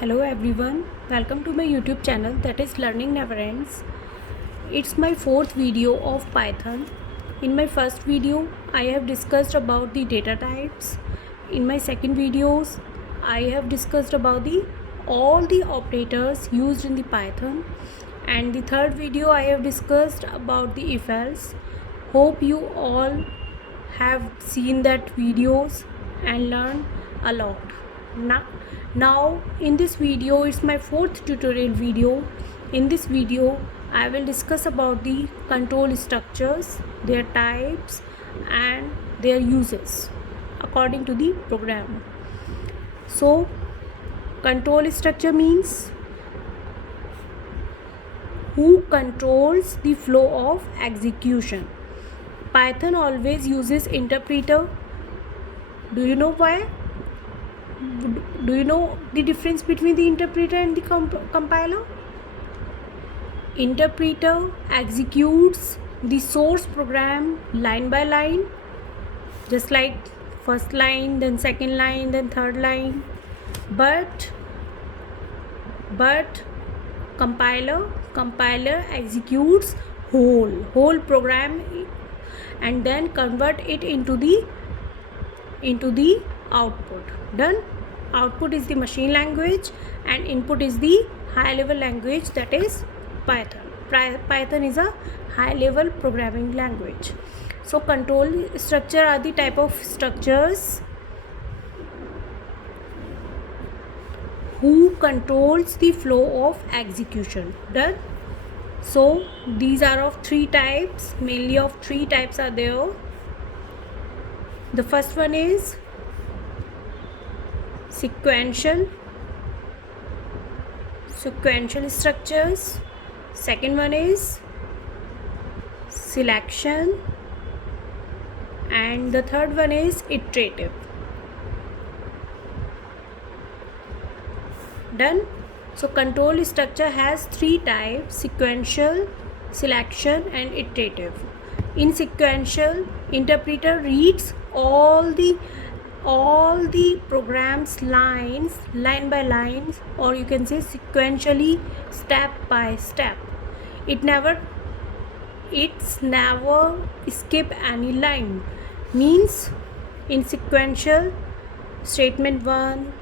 Hello everyone, welcome to my YouTube channel that is Learning Never Ends. It's my fourth video of Python. In my first video, I have discussed about the data types. In my second videos, I have discussed about all the operators used in the Python. And the third video, I have discussed about the if-else. Hope you all have seen that videos and learned a lot. Now in this video, it's my fourth tutorial video. In this video I will discuss about the control structures, their types and their uses according to the program. So control structure means who controls the flow of execution. Python always uses interpreter. Do you know why? Do you know the difference between the interpreter and the compiler? Interpreter executes the source program line by line, just like first line, then second line, then third line. But compiler executes whole program and then convert it into the output. Done. Output is the machine language and input is the high level language, that is Python. Python is a high level programming language. So control structure are the type of structures who controls the flow of execution. Done. So these are of three types, mainly of three types are there. The first one is sequential structures. Second one is selection, and the third one is iterative. Done. So control structure has three types: sequential, selection and iterative. In sequential, interpreter reads all the program's lines line by line, or you can say sequentially, step by step. It's never skip any line. Means in sequential, statement 1,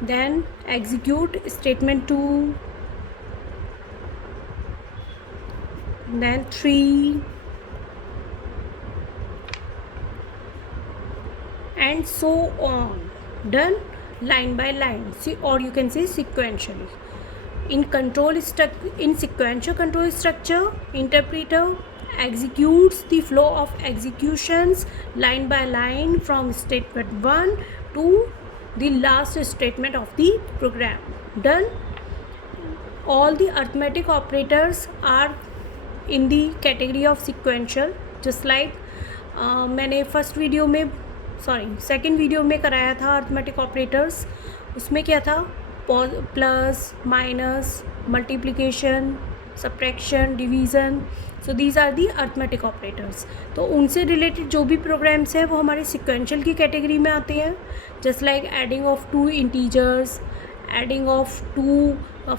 then execute statement 2, then 3, and so on. Done. Line by line, or you can say sequentially. In sequential control structure, interpreter executes the flow of executions line by line from statement 1 to the last statement of the program. Done. All the arithmetic operators are in the category of sequential, just like मैंने second video में कराया था arithmetic operators. उसमें क्या था? Plus, minus, multiplication, subtraction, division. So these are the arithmetic operators. तो उनसे related जो भी प्रोग्राम्स हैं वो हमारे सिक्वेंशियल की कैटेगरी में आते हैं, just like adding of 2 integers, adding of 2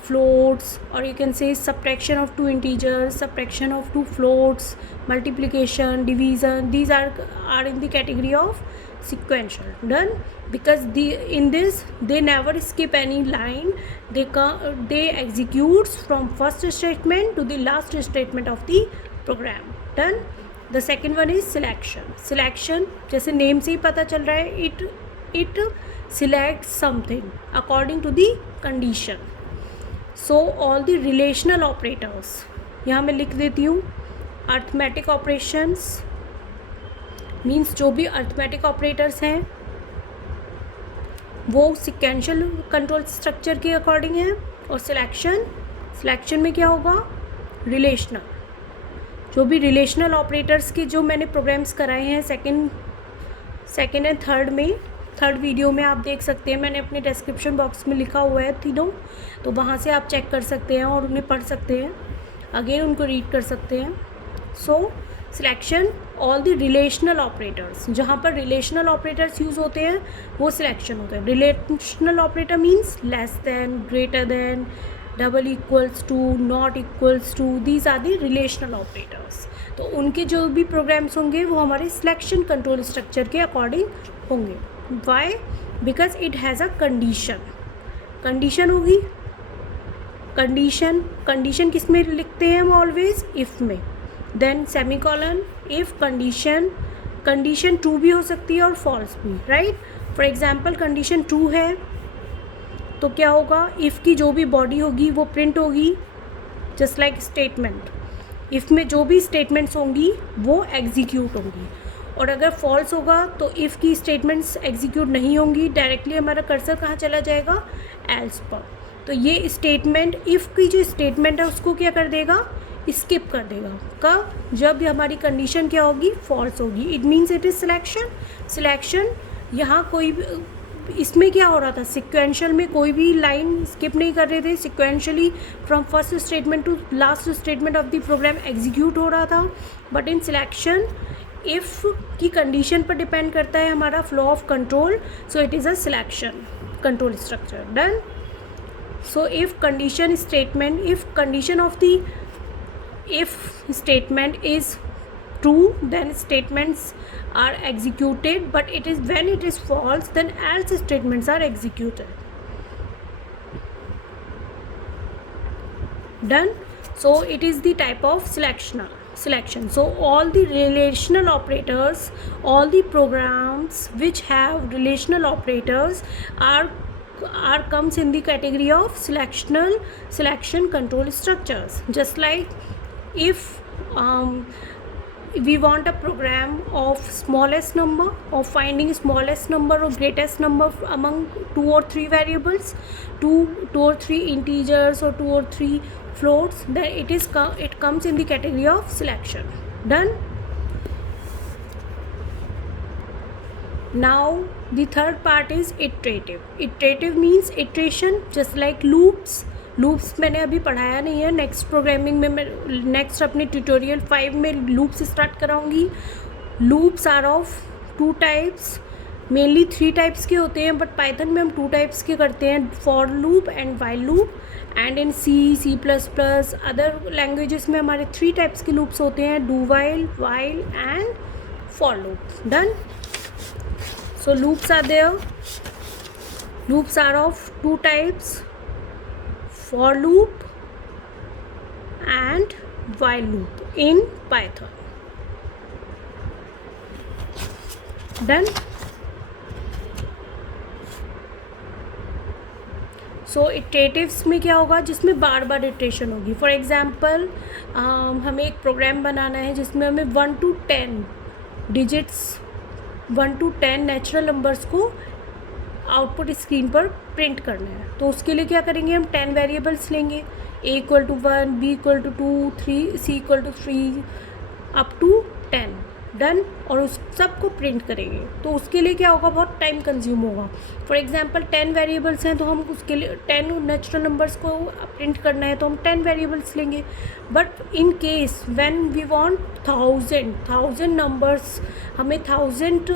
floats, or you can say subtraction of 2 integers, subtraction of 2 floats, multiplication, division. These are in the category of sequential. Done. Because in this they never skip any line. They executes from first statement to the last statement of the program. Done. The second one is selection. जैसे name से ही पता चल रहा है, it selects something according to the condition. So all the relational operators, यहाँ मैं लिख देती हूँ. arithmetic operations means जो भी arithmetic operators हैं वो sequential control structure के according है. और selection में क्या होगा? relational. जो भी relational operators के जो मैंने programs कराए हैं सेकेंड एंड थर्ड वीडियो में आप देख सकते हैं. मैंने अपने डिस्क्रिप्शन बॉक्स में लिखा हुआ है तीनों, तो वहाँ से आप चेक कर सकते हैं और उन्हें पढ़ सकते हैं, अगेन उनको रीड कर सकते हैं. So selection all the relational operators, जहाँ पर रिलेशनल ऑपरेटर्स यूज़ होते हैं वो सिलेक्शन होता है. Relational operator means less than, greater than, double equals to, not equals to, these are the relational operators. तो उनके जो भी प्रोग्राम्स होंगे वो हमारे सिलेक्शन कंट्रोल स्ट्रक्चर के अकॉर्डिंग होंगे. Why? Because it has a condition. Condition होगी. कंडीशन किस में लिखते हैं हम ऑलवेज? इफ़ में. Then semicolon, if condition true भी हो सकती है और फॉल्स भी, right. For example condition true है तो क्या होगा, इफ़ की जो भी बॉडी होगी वो प्रिंट होगी, जस्ट लाइक स्टेटमेंट. इफ़ में जो भी स्टेटमेंट्स होंगी वो एग्जीक्यूट होंगी. और अगर फॉल्स होगा तो इफ़ की स्टेटमेंट्स एग्जीक्यूट नहीं होंगी, डायरेक्टली हमारा कर्सर कहाँ चला जाएगा? एल्स पर. तो ये स्टेटमेंट, इफ़ की जो स्टेटमेंट है उसको क्या कर देगा? स्किप कर देगा. कब? जब हमारी कंडीशन क्या होगी? फॉल्स होगी. It means it is selection. यहाँ कोई भी, इसमें क्या हो रहा था, सिक्वेंशियल में कोई भी लाइन स्किप नहीं कर रहे थे. Sequentially from first statement to last statement of the program execute हो रहा था. बट इन सिलेक्शन इफ़ की कंडीशन पर डिपेंड करता है हमारा flow of control. So it is a selection control structure. Done. So if condition statement, if condition of the if statement is true then statements are executed, but it is when it is false then else statements are executed. Done. So it is the type of selection. So all the relational operators, all the programs which have relational operators are comes in the category of selection control structures. Just like if we want a program of smallest number, of finding smallest number or greatest number among 2 or 3 variables, 2 or 3 integers or 2 or 3 floats, then it comes in the category of selection. Done. Now the third part is iterative. Iterative means iteration, just like loops मैंने अभी पढ़ाया नहीं है. Next programming में मैं next अपने tutorial 5 में loops start कराऊंगी. Loops are of 2 types. Mainly 3 types के होते हैं, बट पाइथन में हम 2 टाइप्स के करते हैं, for loop and while loop. And in C plus plus other languages में हमारे 3 टाइप्स के लूप्स होते हैं, do while and for loop. Done. So loops are there. Loops are of 2 types, for loop and while loop in Python. Done. सो iteratives में क्या होगा, जिसमें बार बार इटरेशन होगी. फॉर एग्जांपल हमें एक प्रोग्राम बनाना है जिसमें हमें 1 to 10 digits, 1 to 10 natural numbers को आउटपुट स्क्रीन पर प्रिंट करना है. तो उसके लिए क्या करेंगे, हम 10 वेरिएबल्स लेंगे. a equal to 1, b equal to 2, 3, c equal to 3 up to 10. Done. और उस सब को प्रिंट करेंगे. तो उसके लिए क्या होगा, बहुत टाइम कंज्यूम होगा. फॉर एग्जांपल 10 वेरिएबल्स हैं तो हम उसके लिए 10 नेचुरल नंबर्स को प्रिंट करना है तो हम 10 वेरिएबल्स लेंगे. But in case when we want 1000 numbers, हमें 1000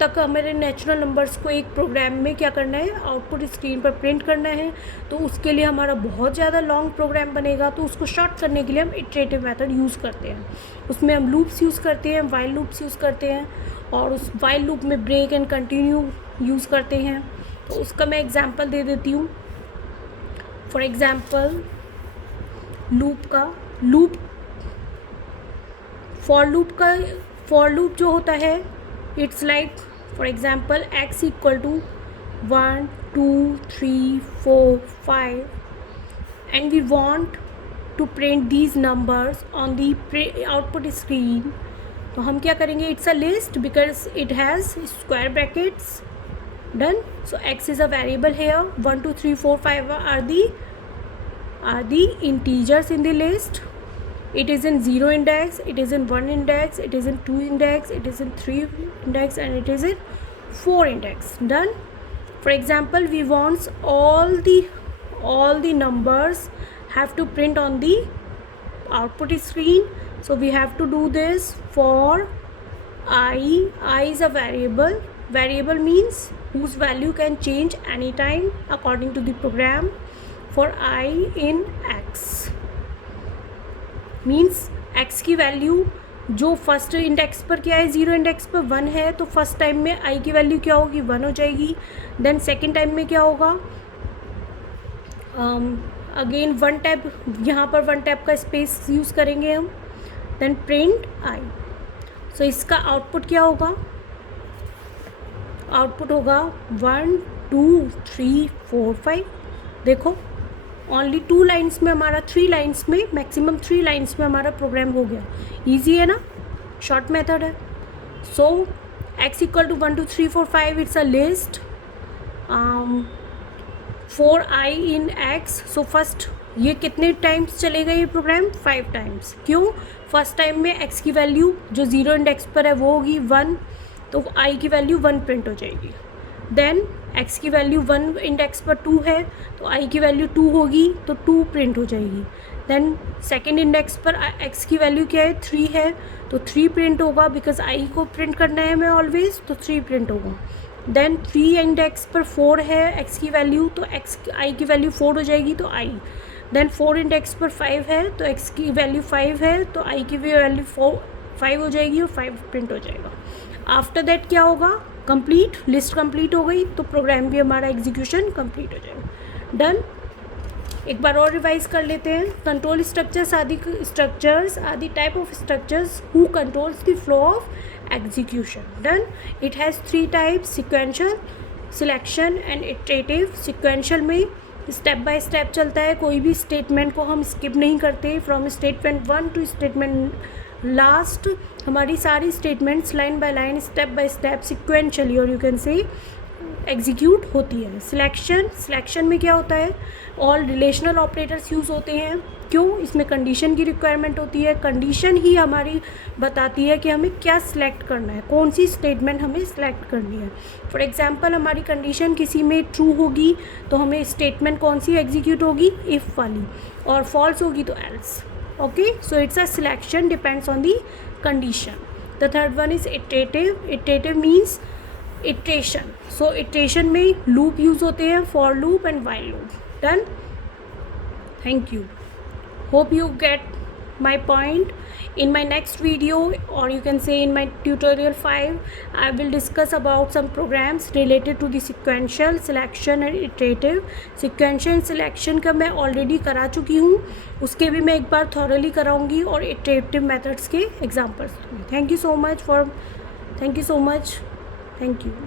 तक हमारे नेचुरल नंबर्स को एक प्रोग्राम में क्या करना है, आउटपुट स्क्रीन पर प्रिंट करना है. तो उसके लिए हमारा बहुत ज़्यादा लॉन्ग प्रोग्राम बनेगा. तो उसको शॉर्ट करने के लिए हम इटरेटिव मेथड यूज़ करते हैं. उसमें हम लूप्स यूज़ करते हैं, वाइल लूप्स यूज़ करते हैं, और उस वाइल लूप में ब्रेक एंड कंटिन्यू यूज़ करते हैं. तो उसका मैं एग्जांपल दे देती हूँ. फॉर एग्जांपल फॉर लूप जो होता है, it's like for example x equal to 1 2 3 4 5 and we want to print these numbers on the output screen. तो हम क्या करेंगे, it's a list because it has square brackets. Done. So x is a variable here. 1 2 3 4 5 are the integers in the list. It is in 0 index, it is in 1 index, it is in 2 index, it is in 3 index, and it is in 4 index. Done. For example, we want all the numbers have to print on the output screen. So we have to do this for I is a variable. Variable means whose value can change anytime according to the program. For I in x means x की value जो first index पर क्या है, zero index पर 1 है, तो first time में i की वैल्यू क्या होगी, 1 हो जाएगी. देन सेकेंड टाइम में क्या होगा, अगेन 1 टैब, यहाँ पर 1 टैब का स्पेस यूज़ करेंगे हम. Then print i. सो इसका आउटपुट क्या होगा, आउटपुट होगा 1 2 3 4 5. देखो ओनली 2 लाइन्स में हमारा, 3 लाइन्स में, मैक्सिमम 3 लाइन्स में हमारा प्रोग्राम हो गया. ईजी है ना, शॉर्ट मेथड है. So x equal to 1 2 3 4 5 it's a list. For i in x. So first ये कितने टाइम्स चलेगा ये प्रोग्राम, 5 टाइम्स. क्यों, फर्स्ट टाइम में x की वैल्यू जो ज़ीरो इंडेक्स पर है वो होगी 1, तो i की वैल्यू 1 प्रिंट हो जाएगी. देन x की वैल्यू 1 इंडेक्स पर 2 है, तो i की वैल्यू 2 होगी, तो 2 प्रिंट हो जाएगी. देन सेकेंड इंडेक्स पर x की वैल्यू क्या है, 3 है, तो 3 प्रिंट होगा, बिकॉज i को प्रिंट करना है हमें ऑलवेज, तो 3 प्रिंट होगा. देन 3 इंडेक्स पर 4 है x की वैल्यू, तो i की वैल्यू 4 हो जाएगी, तो i. देन 4 इंडेक्स पर 5 है, तो x की वैल्यू 5 है, तो i की वैल्यू 5 हो जाएगी और 5 प्रिंट हो जाएगा. आफ्टर दैट क्या होगा, कंप्लीट, लिस्ट कंप्लीट हो गई, तो प्रोग्राम भी हमारा एग्जीक्यूशन कंप्लीट हो जाएगा. डन. एक बार और रिवाइज कर लेते हैं. Control structures are the type of structures who controls the flow of execution. Done. It has 3 types, sequential, selection and iterative. Sequential में स्टेप बाय स्टेप चलता है, कोई भी स्टेटमेंट को हम स्किप नहीं करते. From statement 1 to statement last हमारी सारी statements line by line, step by step, sequentially, और यू कैन से एग्जीक्यूट होती है. सिलेक्शन में क्या होता है, ऑल रिलेशनल ऑपरेटर्स यूज़ होते हैं. क्यों, इसमें कंडीशन की रिक्वायरमेंट होती है. कंडीशन ही हमारी बताती है कि हमें क्या सिलेक्ट करना है, कौन सी स्टेटमेंट हमें सिलेक्ट करनी है. फॉर एग्जांपल हमारी कंडीशन किसी में ट्रू होगी, तो हमें स्टेटमेंट कौन सी एग्जीक्यूट होगी, इफ़ वाली, और फॉल्स होगी तो else. Okay, so it's a selection depends on the condition. The third one is iterative. Iterative means iteration. So iteration में loop use होते हैं, for loop and while loop. Done. Thank you. Hope you get my point. In my next video, or you can say in my tutorial 5, I will discuss about some programs related to the sequential, selection and iterative. Sequential selection का मैं already करा चुकी हूँ, उसके भी मैं एक बार thoroughly कराऊंगी, और iterative methods के examples. Thank you so much. Thank you.